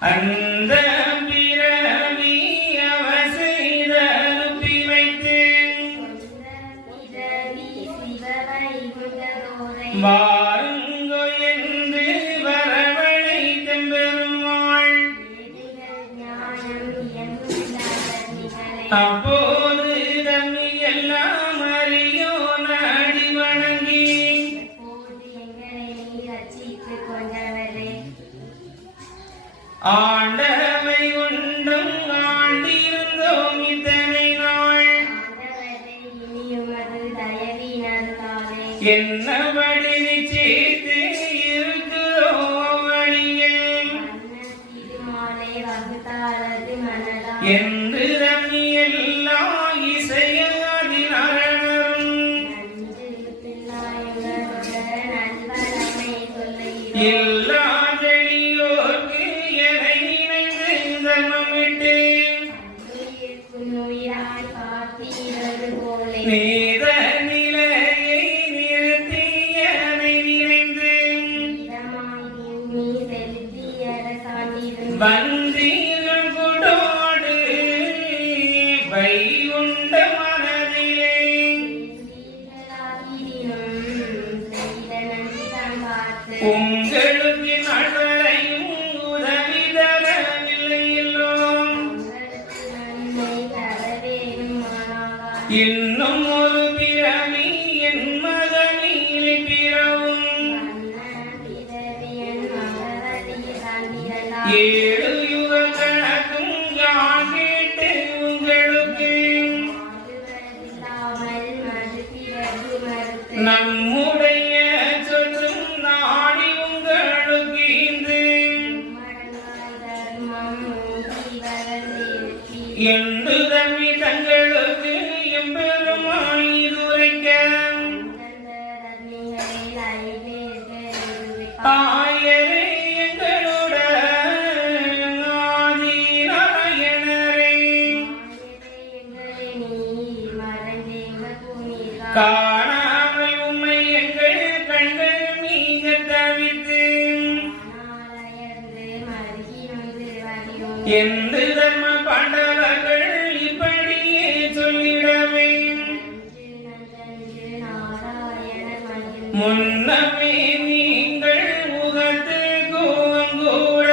அந்த பிறவி அவர் செய்த அனுப்பி வைத்து வாருங்கோ என்று வரவழைத்த பெருமாள் அப்போது தம்மி எல்லாம் அறியோ நாடி வணங்கி ஆண்டவை ஒன்றும் ஆண்டிருந்தோம் இத்தனை நாள் என்னபடி நிச்சயித்து இருக்கிறோ வழியில் என்று தம்மி எல்லா இசையாதின் அரணரும் எல்லா தெளியோர்க்கு எனை நினைந்து தமமிட்டு நீத நிலையை நிறுத்தியனை நினைந்து வந்தீர்கள் குடோடு வை உண்ட மனதிலே உங்களுக்கு நல்வரையும் உதவி தரவில்லையோ இன்னும் ஒரு பிறவி என் மகனிலே பிறவும் 7 யுக கணக்கும் யான் கேட்டு உங்களுக்கு நம்முடைய சொல்லும் நாடி உங்களுக்கு என்று தம்மி தங்களுக்கு எம்பெருமான் இதுரைக்க ஆயரே எங்களோட ஆதிநாராயணரே காணாமல் உம்மை எங்கள் கண்கள் மீக தவித்து என்று தர்ம பாண்டவர்கள் இப்படியே சொல்லிடவே முன்னமே நீங்கள் முகத்து கூங்கூட